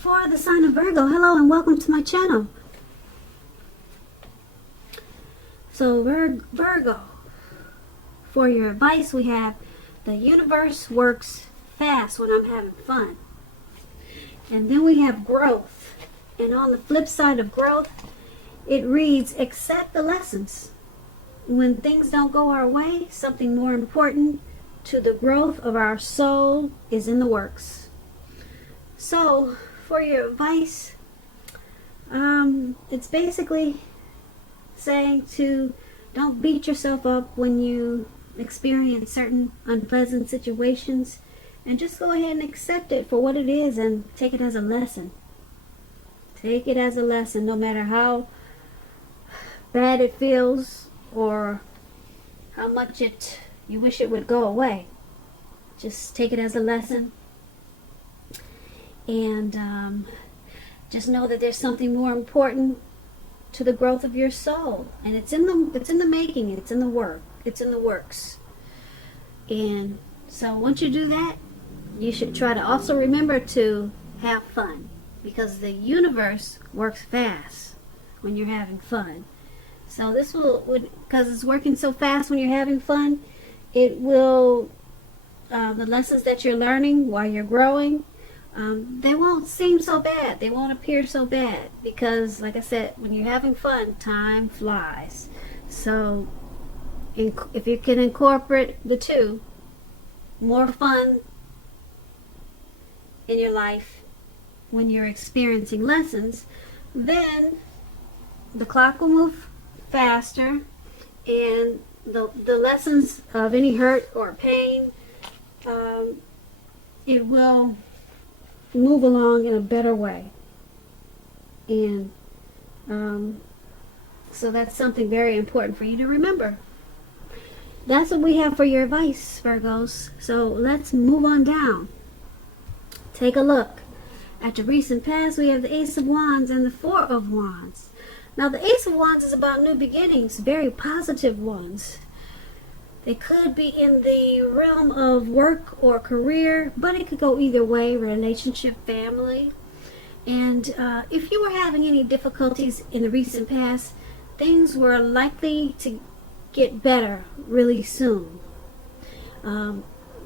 for the sign of Virgo. Hello and welcome to my channel. So Virgo, for your advice we have, the universe works fast when I'm having fun. And then we have growth. And on the flip side of growth, it reads, accept the lessons. When things don't go our way, something more important to the growth of our soul is in the works. So, for your advice, it's basically saying to don't beat yourself up when you experience certain unpleasant situations, and just go ahead and accept it for what it is and take it as a lesson. Take it as a lesson, no matter how bad it feels or how much you wish it would go away. Just take it as a lesson, and just know that there's something more important to the growth of your soul, and it's in the making. It's in the work. It's in the works. And so once you do that, you should try to also remember to have fun, because the universe works fast when you're having fun. So this because it's working so fast when you're having fun, it will, the lessons that you're learning while you're growing, they won't seem so bad. They won't appear so bad, because like I said, when you're having fun, time flies. So if you can incorporate the two, more fun in your life when you're experiencing lessons, then the clock will move faster, and the lessons of any hurt or pain, it will move along in a better way. And so that's something very important for you to remember. That's what we have for your advice, Virgos. So let's move on down. Take a look at the recent past. We have the Ace of Wands and the Four of Wands. Now the Ace of Wands is about new beginnings, very positive ones. They could be in the realm of work or career, but it could go either way, relationship, family. And if you were having any difficulties in the recent past, things were likely to get better really soon.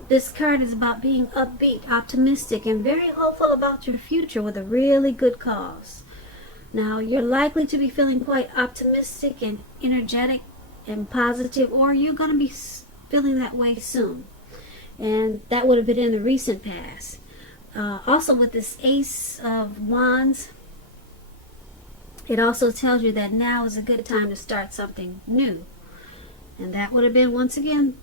This card is about being upbeat, optimistic, and very hopeful about your future with a really good cause. Now, you're likely to be feeling quite optimistic and energetic and positive, or you're going to be feeling that way soon. And that would have been in the recent past. Also, with this Ace of Wands, it also tells you that now is a good time to start something new. And that would have been, once again,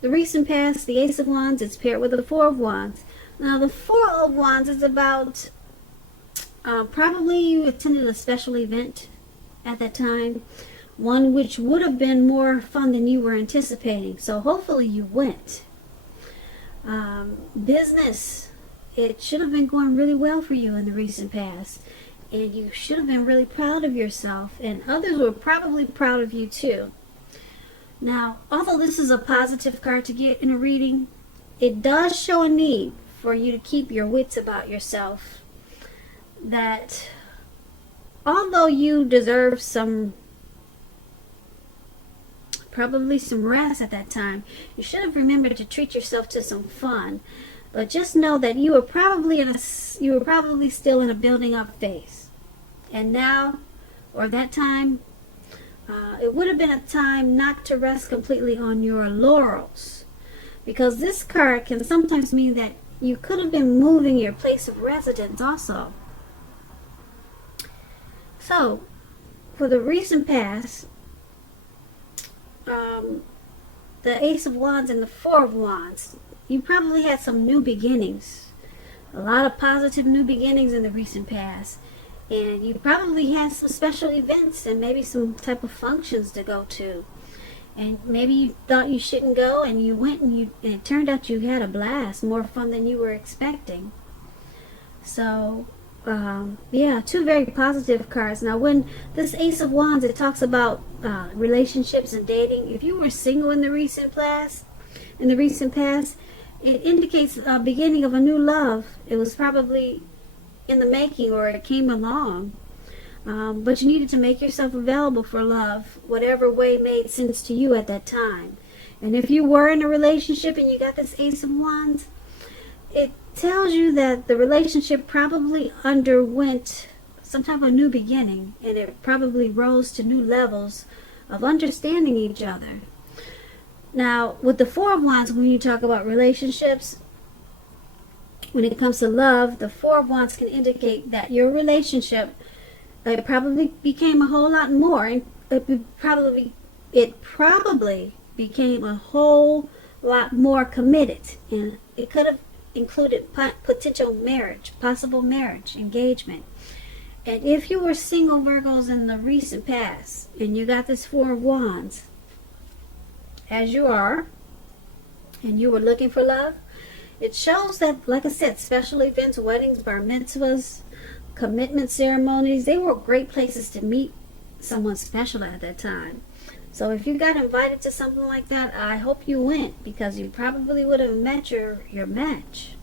the recent past. The Ace of Wands is paired with the Four of Wands. Now, the Four of Wands is about probably you attended a special event at that time, one which would have been more fun than you were anticipating. So hopefully you went. Business, it should have been going really well for you in the recent past, and you should have been really proud of yourself, and others were probably proud of you too. Now, although this is a positive card to get in a reading, it does show a need for you to keep your wits about yourself. That although you deserve probably some rest at that time, you should have remembered to treat yourself to some fun. But just know that you were probably still in a building up phase. And now, or that time, it would have been a time not to rest completely on your laurels, because this card can sometimes mean that you could have been moving your place of residence also. So, for the recent past, the Ace of Wands and the Four of Wands, you probably had some new beginnings. A lot of positive new beginnings in the recent past. And you probably had some special events and maybe some type of functions to go to. And maybe you thought you shouldn't go, and you went, and it turned out you had a blast, more fun than you were expecting. So, yeah, two very positive cards. Now, when this Ace of Wands, it talks about relationships and dating. If you were single in the recent past, it indicates a beginning of a new love. It was probably in the making, or it came along. But you needed to make yourself available for love, whatever way made sense to you at that time. And if you were in a relationship and you got this Ace of Wands, it tells you that the relationship probably underwent some type of new beginning, and it probably rose to new levels of understanding each other. Now, with the Four of Wands, when you talk about relationships, when it comes to love, the Four of Wands can indicate that your relationship, it probably became a whole lot more. It probably became a whole lot more committed, and it could have included potential marriage, possible marriage, engagement. And if you were single, Virgos, in the recent past, and you got this Four of Wands, as you are, and you were looking for love, it shows that, like I said, special events, weddings, bar mitzvahs, commitment ceremonies, they were great places to meet someone special at that time. So if you got invited to something like that, I hope you went, because you probably would have met your match.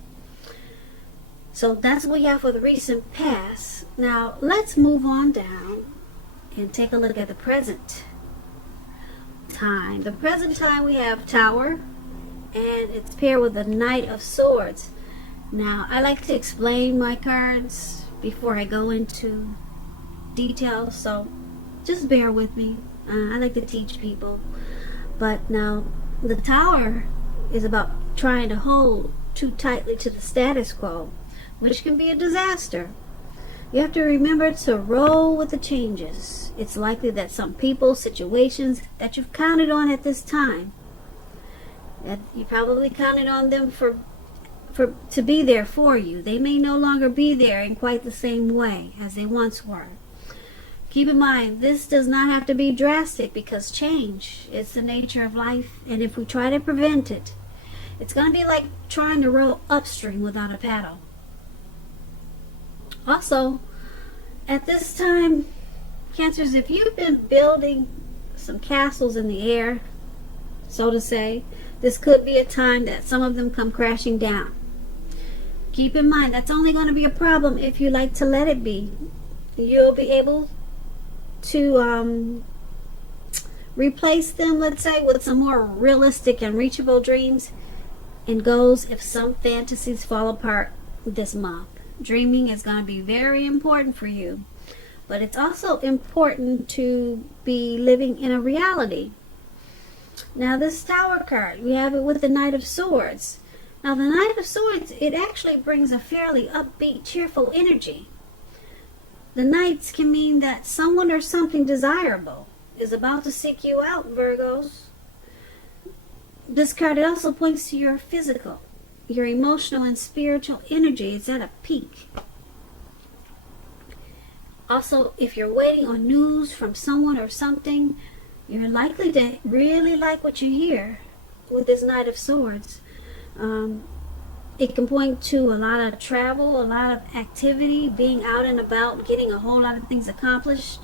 So that's what we have for the recent past. Now let's move on down and take a look at the present time. The present time, we have Tower, and it's paired with the Knight of Swords. Now I like to explain my cards before I go into details, so just bear with me. I like to teach people. But now the Tower is about trying to hold too tightly to the status quo, which can be a disaster. You have to remember to roll with the changes. It's likely that some people, situations that you've counted on at this time, that you probably counted on them to be there for you, they may no longer be there in quite the same way as they once were. Keep in mind, this does not have to be drastic, because change is the nature of life, and if we try to prevent it, it's going to be like trying to row upstream without a paddle. Also, at this time, Cancers, if you've been building some castles in the air, so to say, this could be a time that some of them come crashing down. Keep in mind, that's only going to be a problem if you like to let it be. You'll be able to replace them, let's say, with some more realistic and reachable dreams and goals if some fantasies fall apart this month. Dreaming is going to be very important for you, but it's also important to be living in a reality. Now this Tower card, we have it with the Knight of Swords. Now the Knight of Swords, it actually brings a fairly upbeat, cheerful energy. The Knights can mean that someone or something desirable is about to seek you out, Virgos. This card, it also points to your physical, your emotional and spiritual energy is at a peak. Also, if you're waiting on news from someone or something, you're likely to really like what you hear with this Knight of Swords. It can point to a lot of travel, a lot of activity, being out and about, getting a whole lot of things accomplished.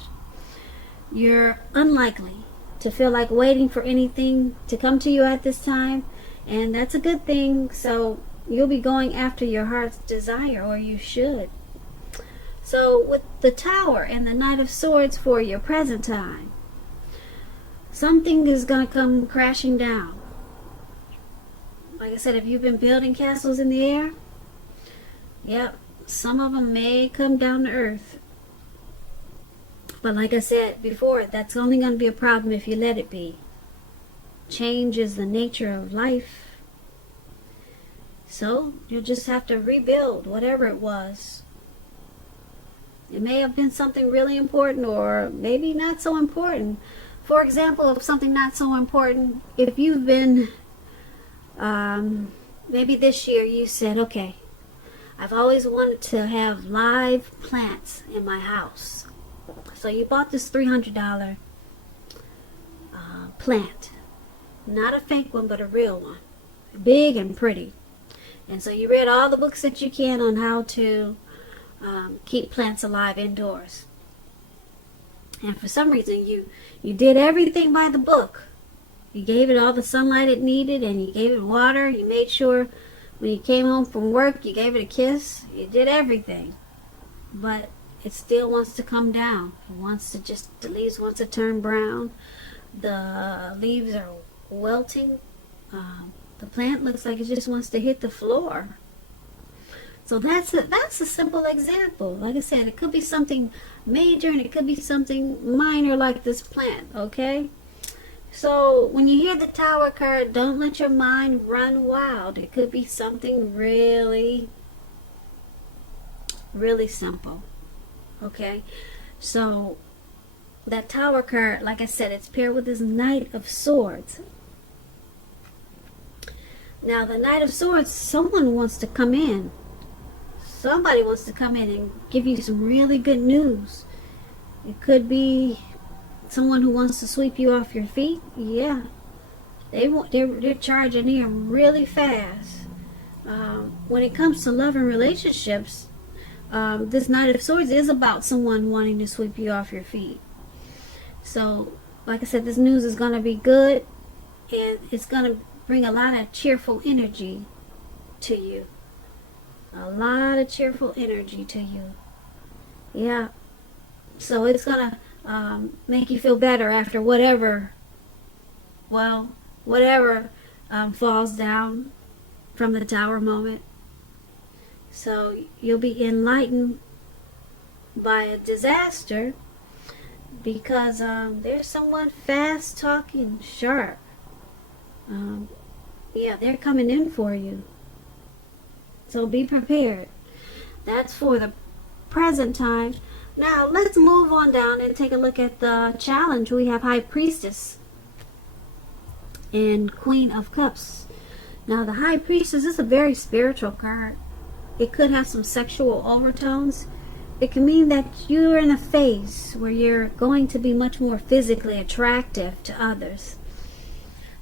You're unlikely to feel like waiting for anything to come to you at this time, and that's a good thing. So you'll be going after your heart's desire, or you should. So with the Tower and the Knight of Swords for your present time, something is going to come crashing down. Like I said, if you've been building castles in the air, yep, some of them may come down to earth. But like I said before, that's only going to be a problem if you let it be. Change is the nature of life. So you'll just have to rebuild whatever it was. It may have been something really important, or maybe not so important. For example, of something not so important, if you've been, maybe this year you said, okay, I've always wanted to have live plants in my house. So you bought this $300 plant. Not a fake one, but a real one. Big and pretty. And so you read all the books that you can on how to keep plants alive indoors. And for some reason you did everything by the book. You gave it all the sunlight it needed, and you gave it water. You made sure when you came home from work you gave it a kiss. You did everything. but it still wants to come down. It wants to just, the leaves wants to turn brown. The leaves are wilting. The plant looks like it just wants to hit the floor. So that's a simple example. Like I said, it could be something major and it could be something minor like this plant, okay? So when you hear the Tower card, don't let your mind run wild. It could be something really, really simple, okay? So that Tower card, like I said, it's paired with this Knight of Swords. Now the Knight of Swords, someone wants to come in. Somebody wants to come in and give you some really good news. It could be someone who wants to sweep you off your feet. Yeah, they're charging in really fast. When it comes to love and relationships, this Knight of Swords is about someone wanting to sweep you off your feet. So, like I said, this news is going to be good, and it's going to bring a lot of cheerful energy to you. A lot of cheerful energy to you. Yeah. So it's going to make you feel better after whatever falls down from the Tower moment. So you'll be enlightened by a disaster because there's someone fast talking, sharp. Yeah, they're coming in for you. So be prepared. That's for the present time. Now let's move on down and take a look at the challenge. We have High Priestess and Queen of Cups. Now the High Priestess is a very spiritual card. It could have some sexual overtones. It can mean that you're in a phase where you're going to be much more physically attractive to others.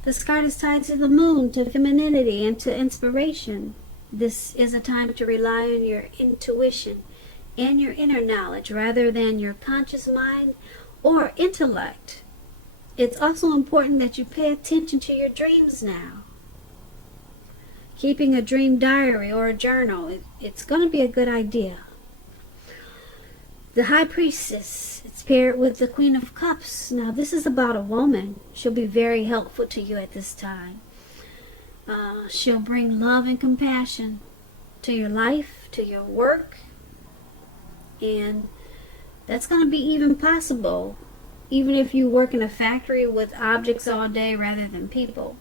This card is tied to the moon, to femininity, and to inspiration. This is a time to rely on your intuition and your inner knowledge rather than your conscious mind or intellect. It's also important that you pay attention to your dreams now. Keeping a dream diary or a journal, it's going to be a good idea. The High Priestess, it's paired with the Queen of Cups. Now this is about a woman. She'll be very helpful to you at this time. She'll bring love and compassion to your life, to your work, and that's going to be even possible even if you work in a factory with objects all day rather than people.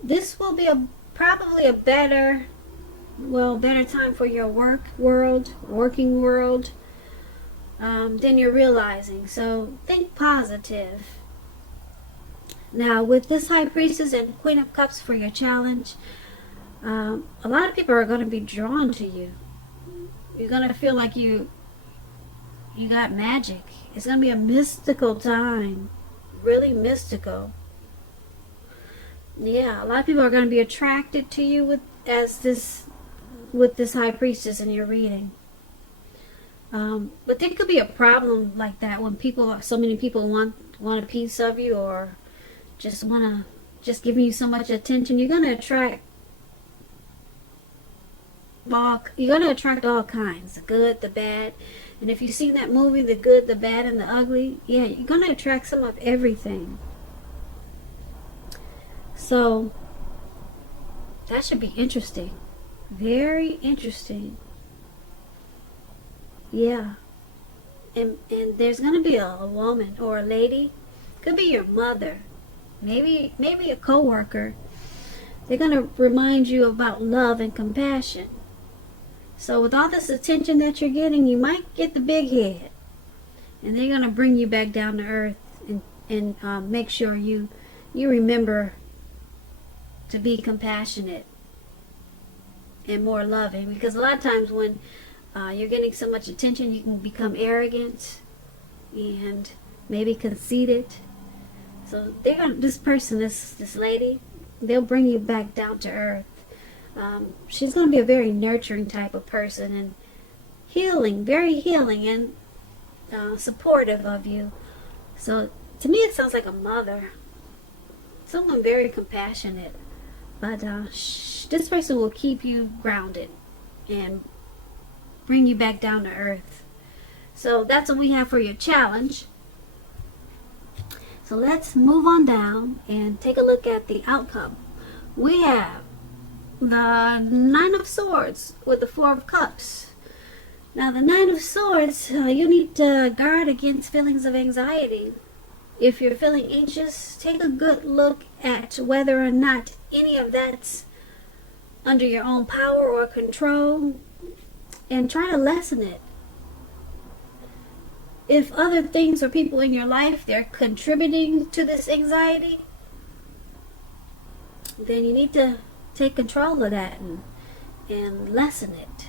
This will be probably a better time for your working world than you're realizing. So think positive. Now, with this High Priestess and Queen of Cups for your challenge, a lot of people are going to be drawn to you. You're going to feel like you got magic. It's going to be a mystical time. Really mystical. Yeah, a lot of people are going to be attracted to you with this High Priestess in your reading. But there could be a problem like that when so many people want a piece of you, or just giving you so much attention. You're going to attract all kinds, the good, the bad. And if you've seen that movie, The Good, the Bad, and the Ugly, yeah, you're going to attract some of everything. So that should be interesting. Very interesting. Yeah. And there's going to be a woman or a lady. Could be your mother. Maybe a co-worker. They're going to remind you about love and compassion. So with all this attention that you're getting, you might get the big head. And they're going to bring you back down to earth and make sure you remember to be compassionate and more loving. Because a lot of times when you're getting so much attention, you can become arrogant and maybe conceited. So this lady, they'll bring you back down to earth. She's going to be a very nurturing type of person and very healing and supportive of you. So to me it sounds like a mother, someone very compassionate. But this person will keep you grounded and bring you back down to earth. So that's what we have for your challenge. So let's move on down and take a look at the outcome. We have the Nine of Swords with the Four of Cups. Now the Nine of Swords, you need to guard against feelings of anxiety. If you're feeling anxious, take a good look at whether or not any of that's under your own power or control, and try to lessen it. If other things or people in your life, they're contributing to this anxiety, then you need to take control of that and lessen it.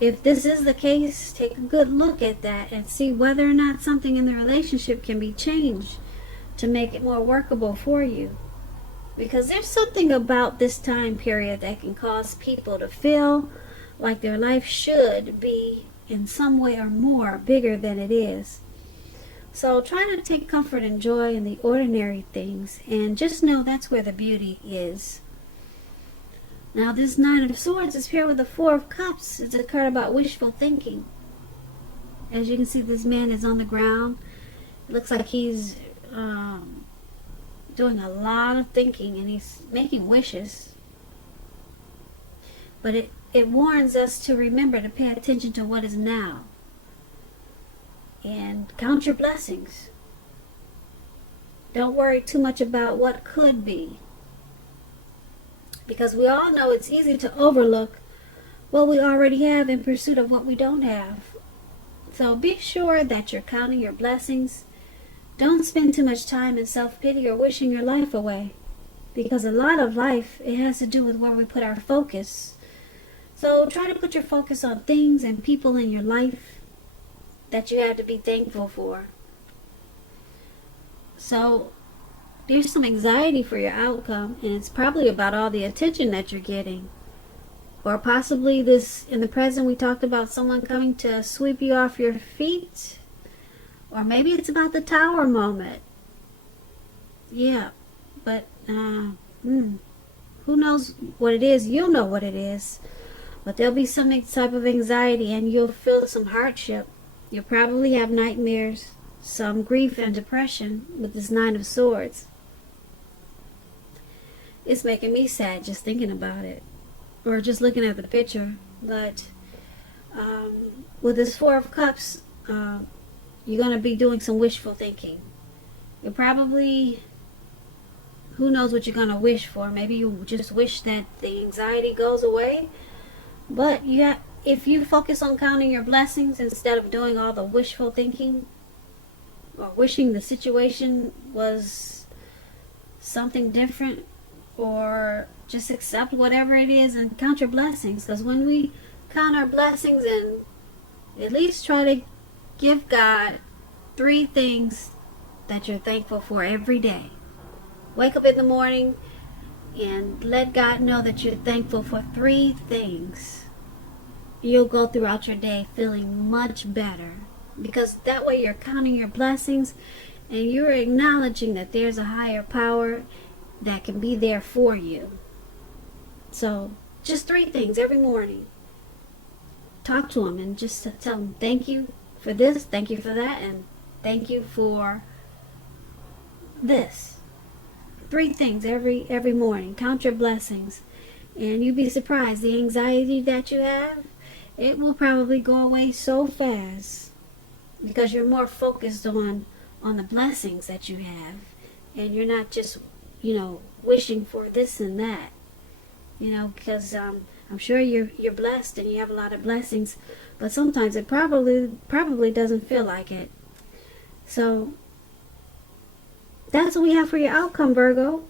If this is the case, take a good look at that and see whether or not something in the relationship can be changed to make it more workable for you. Because there's something about this time period that can cause people to feel like their life should be in some way or more bigger than it is. So try to take comfort and joy in the ordinary things, and just know that's where the beauty is. Now this Nine of Swords is paired with the Four of Cups. It's a card about wishful thinking. As you can see, this man is on the ground. It looks like he's doing a lot of thinking, and he's making wishes. But it warns us to remember to pay attention to what is now. And count your blessings. Don't worry too much about what could be. Because we all know it's easy to overlook what we already have in pursuit of what we don't have. So be sure that you're counting your blessings. Don't spend too much time in self-pity or wishing your life away. Because a lot of life, it has to do with where we put our focus. So try to put your focus on things and people in your life that you have to be thankful for. So there's some anxiety for your outcome, and it's probably about all the attention that you're getting. Or possibly this, in the present, we talked about someone coming to sweep you off your feet. Or maybe it's about the Tower moment. Yeah, but who knows what it is? You'll know what it is. But there'll be some type of anxiety, and you'll feel some hardship. You'll probably have nightmares, some grief and depression with this Nine of Swords. It's making me sad just thinking about it, or just looking at the picture. But with this Four of Cups, you're going to be doing some wishful thinking. You're probably, who knows what you're going to wish for. Maybe you just wish that the anxiety goes away. But if you focus on counting your blessings instead of doing all the wishful thinking, or wishing the situation was something different, or just accept whatever it is and count your blessings. Because when we count our blessings and at least try to give God 3 things that you're thankful for every day. Wake up in the morning and let God know that you're thankful for 3 things. You'll go throughout your day feeling much better, because that way you're counting your blessings and you're acknowledging that there's a higher power that can be there for you. So just 3 things every morning. Talk to him and just tell him thank you for this, thank you for that, and thank you for this. 3 things every morning. Count your blessings, and you'd be surprised. The anxiety that you have, it will probably go away so fast, because you're more focused on the blessings that you have, and you're not just wishing for this and that. Because I'm sure you're blessed and you have a lot of blessings, but sometimes it probably doesn't feel like it. So that's what we have for your outcome, Virgo.